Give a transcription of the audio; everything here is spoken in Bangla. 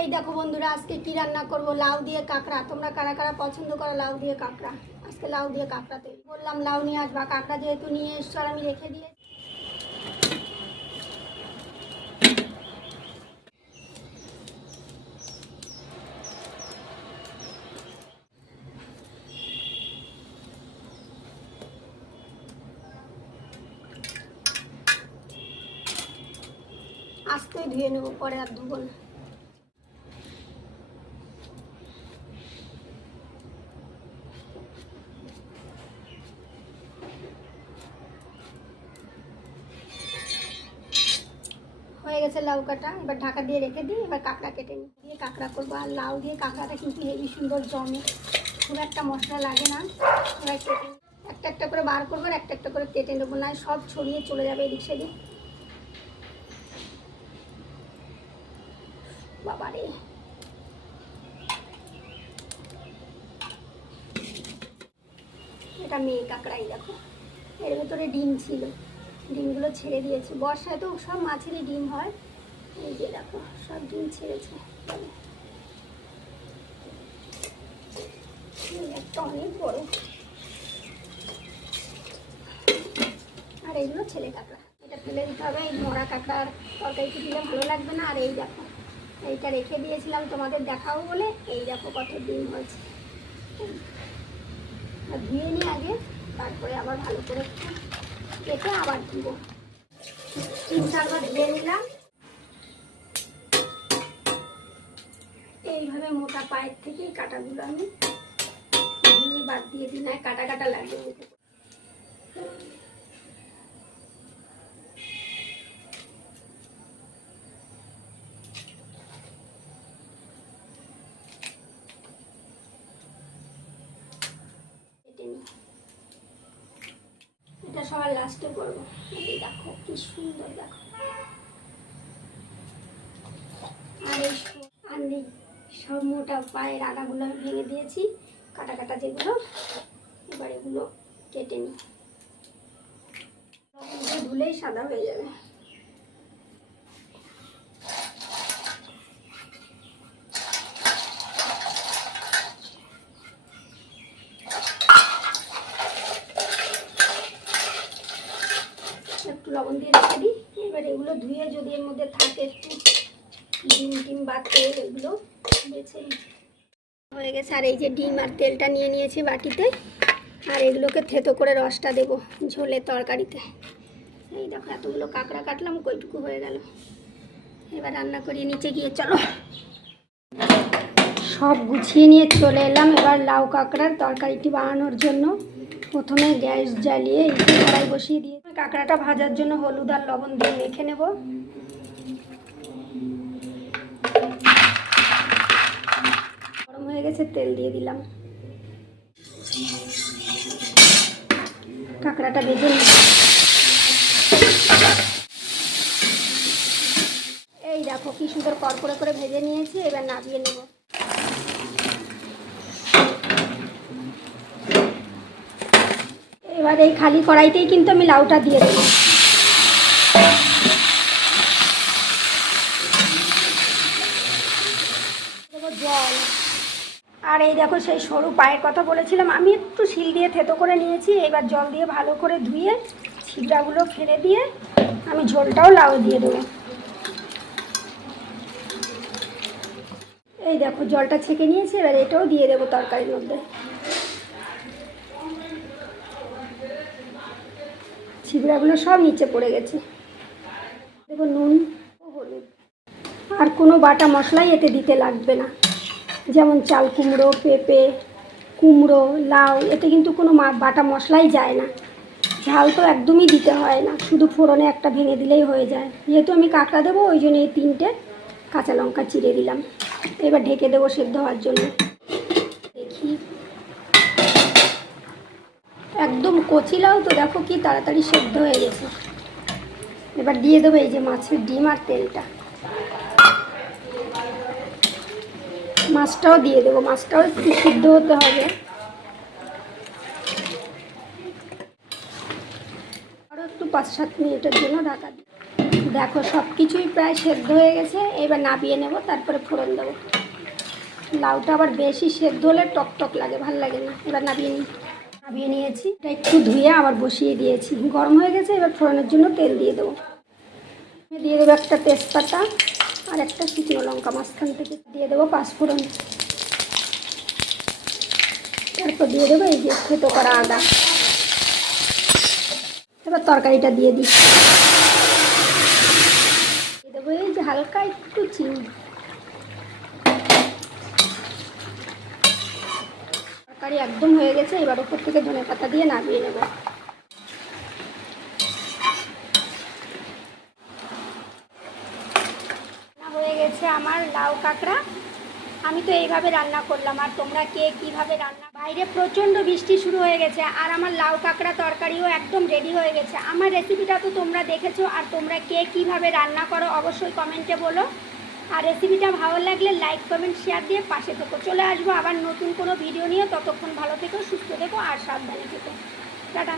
এই দেখো বন্ধুরা, আজকে কি রান্না করব? লাউ দিয়ে কাঁকড়া। তোমরা কারা কারা পছন্দ করো লাউ দিয়ে কাঁকড়া? আজকে লাউ দিয়ে কাঁকড়া তৈরি বললাম লাউ নিয়ে আসবা, কাঁকড়া যেহেতু নিয়ে এসছো আমি রেখে দিয়ে আস্তে ধুয়ে নেব, পরে আর ধুবো না হয়ে গেছে লাউ কাটা, এবার ঢাকা দিয়ে রেখে দিই, এবার কাঁকড়া কেটে নিই। দিয়ে কাঁকড়া করব আর লাউ দিয়ে কাঁকড়াটা কিন্তু হেবি সুন্দর জমে। খুব একটা মশলা লাগে না। এবার কেটে একটা একটা করে বার করব আর একটা একটা করে কেটে নেব, না সব ছড়িয়ে চলে যাবে এদিক সেদিক। বাবারে এটা মেয়ে কাঁকড়াই, দেখো। এর ভেতরে ডিম ছিল। ডিমগুলো ছেড়ে দিয়েছে। বর্ষায় তো সব মাছেরই ডিম হয়। এই যে দেখো, সব ডিম ছেড়েছে। একটা অনেক বড়। আর এইগুলো ছেলে কাঁকড়া। এটা ফেলে দিতে হবে, এই মরা কাঁকড়ার তরকারিতে দিলে ভালো লাগবে না। আর এই দেখো, এইটা রেখে দিয়েছিলাম তোমাদের দেখাবো বলে। এই দেখো কত ডিম হয়েছে। ধুয়ে নিই আগে, তারপরে আবার ভালো করে কেটে আবার ধুবো। তিন চারবার ধুয়ে নিলাম। এইভাবে মোটা পায়ের থেকেই কাটাগুলো আমি। বাদ দিয়ে দিই না কাটা কাটা লাগে মুখে। কেটে নিই এটা সবার লাস্টে করব দেখো, কি সুন্দর দেখো। আর এই আর নেই সব মোটা পায়ের আগাগুলো আমি ভেঙে দিয়েছি, কাটা কাটা যেগুলো, এবার এগুলো কেটে নিই। ধুলেই সাদা হয়ে যাবে একটু লবণ দিয়ে রেখে দিই। এবার এগুলো ধুয়ে যদি এর মধ্যে থাকে একটু ডিম, টিম বা তেল, এগুলো বেছে। হয়ে গেছে। আর এই যে ডিম আর তেলটা নিয়ে নিয়েছি বাটিতে। আর এগুলোকে থেতো করে রসটা দেবো ঝোলের তরকারিতে। এই দেখো, এতগুলো কাঁকড়া কাটলাম, কইটুকু হয়ে গেল। এবার রান্না করিয়ে নিচে গিয়ে চলো। সব গুছিয়ে নিয়ে চলে এলাম এবার লাউ কাঁকড়ার তরকারিটি বানানোর জন্য। প্রথমে গ্যাস জ্বালিয়ে যে কড়াই বসিয়ে দিয়ে কাঁকড়াটা ভাজার জন্য হলুদ আর লবণ দিয়ে মেখে নেব। গরম হয়ে গেছে, তেল দিয়ে দিলাম। কাঁকড়াটা ভেজে এই দেখো কি সুন্দর কড়কড়ে করে ভেজে নিয়েছি, এবার নামিয়ে নেব। এবার এই খালি কড়াইতেই কিন্তু আমি লাউটা দিয়ে দেবো। জল। আর এই দেখো সেই সরু পায়ের কথা বলেছিলাম, আমি একটু শিল দিয়ে থেতো করে নিয়েছি, এবার জল দিয়ে ভালো করে ধুয়ে ছিটাগুলো ফেলে দিয়ে আমি ঝোলটাও লাউ দিয়ে দেবো। এই দেখো জলটা ছেঁকে নিয়েছি, এবার এটাও দিয়ে দেবো তরকারির মধ্যে। ছিবড়াগুলো সব নিচে পড়ে গেছে। দেখো নুন ও হলুদ। আর কোনো বাটা মশলাই এতে দিতে লাগবে না। যেমন চাল কুমড়ো, পেঁপে, কুমড়ো, লাউ, এতে কিন্তু কোনো বাটা মশলাই যায় না। ঝাল তো একদমই দিতে হয় না। শুধু ফোড়নে একটা ভেঙে দিলেই হয়ে যায়। যেহেতু আমি কাঁকড়া দেবো, ওই জন্য এই তিনটে কাঁচা লঙ্কা চিড়ে দিলাম। এবার ঢেকে দেবো সেদ্ধ হওয়ার জন্য। দেখি। একদম কচি লাউ তো দেখো কি তাড়াতাড়ি সেদ্ধ হয়ে গেছে। এবার দিয়ে দেবো এই যে মাছের ডিম আর তেলটা। মাছটাও দিয়ে দেবো, মাছটাও একটু সিদ্ধ হতে হবে। আরও একটু পাঁচ সাত মিনিটের জন্য ঢাকা দেখো সব কিছুই প্রায় সেদ্ধ হয়ে গেছে, এবার নাবিয়ে নেব, তারপরে ফোড়ন দেবো। লাউটা আবার বেশি সেদ্ধ হলে টক টক লাগে, ভালো লাগে না। এবার নাবিয়ে নিই। নাবিয়ে নিয়েছি। এটা একটু ধুয়ে আবার বসিয়ে দিয়েছি। গরম হয়ে গেছে, এবার ফোড়নের জন্য তেল দিয়ে দেবো। দিয়ে দেবো একটা তেজপাতা আর একটা শুকনো লঙ্কা মাঝখান থেকে। দিয়ে দেবো পাঁচফোড়ন তারপর দিয়ে দেবো এই যে থেতো করা আদা। এবার তরকারিটা দিয়ে দিই দিয়ে দেবো এই যে হালকা একটু চিনি। তরকারি একদম হয়ে গেছে, এবার ওপর থেকে ধনে পাতা দিয়ে নামিয়ে নেব। হয়ে গেছে আমার লাউ কাঁকড়া। আমি তো এইভাবে রান্না করলাম, আর তোমরা কে কীভাবে রান্না বাইরে প্রচণ্ড বৃষ্টি শুরু হয়ে গেছে, আর আমার লাউ কাঁকড়া তরকারিও একদম রেডি হয়ে গেছে। আমার রেসিপিটা তো তোমরা দেখেছ, আর তোমরা কে কীভাবে রান্না করো অবশ্যই কমেন্টে বলো। আর রেসিপিটা ভালো লাগলে লাইক কমেন্ট শেয়ার দিয়ে পাশে থেকো। চলে আসব আবার নতুন কোনো ভিডিও নিয়ে। ততক্ষণ ভালো থেকো, সুস্থ থেকো আর সাবধানে থেকো। টাটা।